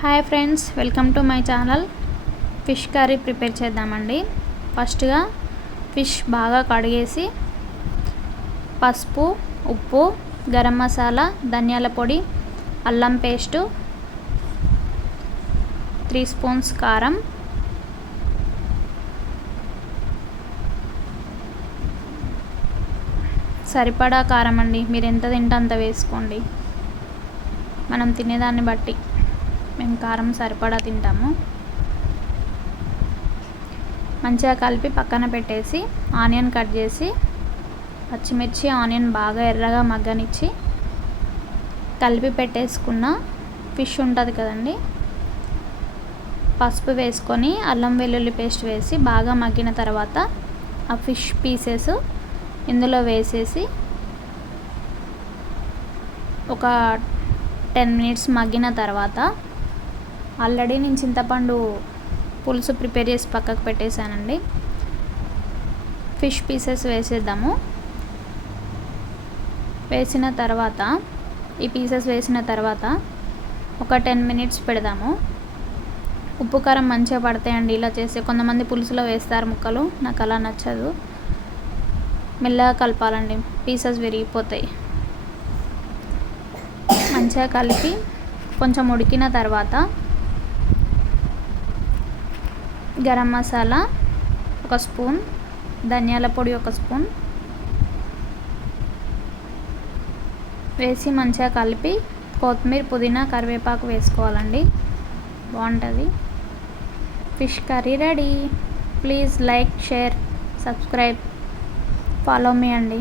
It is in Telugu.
Hi friends, welcome to my channel. Fish curry prepare చేద్దామండి. ఫస్ట్గా ఫిష్ బాగా కడిగేసి పసుపు, ఉప్పు, గరం మసాలా, ధనియాల పొడి, అల్లం పేస్టు, 3 స్పూన్స్ కారం, సరిపడా కారం అండి. మీరు ఎంత తింటే అంత వేసుకోండి. మనం తినేదాన్ని బట్టి మేము కారం సరిపడా తింటాము. మంచిగా కలిపి పక్కన పెట్టేసి ఆనియన్ కట్ చేసి, పచ్చిమిర్చి, ఆనియన్ బాగా ఎర్రగా మగ్గనిచ్చి కలిపి పెట్టేసుకున్న ఫిష్ ఉంటుంది కదండి, పసుపు వేసుకొని అల్లం వెల్లుల్లి పేస్ట్ వేసి బాగా మగ్గిన తర్వాత ఆ ఫిష్ పీసెస్ ఇందులో వేసేసి ఒక 10 మినిట్స్ మగ్గిన తర్వాత ఆల్రెడీ నేను చింతపండు పులుసు ప్రిపేర్ చేసి పక్కకు పెట్టేశానండి. ఫిష్ పీసెస్ వేసేద్దాము. వేసిన తర్వాత ఈ పీసెస్ వేసిన తర్వాత ఒక 10 మినిట్స్ పెడదాము. ఉప్పు కారం మంచిగా పడతాయండి ఇలా చేస్తే. కొంతమంది పులుసులో వేస్తారు ముక్కలు, నాకు అలా నచ్చదు. మెల్లగా కలపాలండి, పీసెస్ విరిగిపోతాయి. మంచిగా కలిపి కొంచెం ఉడికిన తర్వాత గరం మసాలా 1 స్పూన్, ధనియాల పొడి 1 స్పూన్ వేసి మంచిగా కలిపి కొత్తిమీర, పుదీనా, కరివేపాకు వేసుకోవాలండి. బాగుంటుంది. Fish curry ready. Please like, share, subscribe, follow me అండి.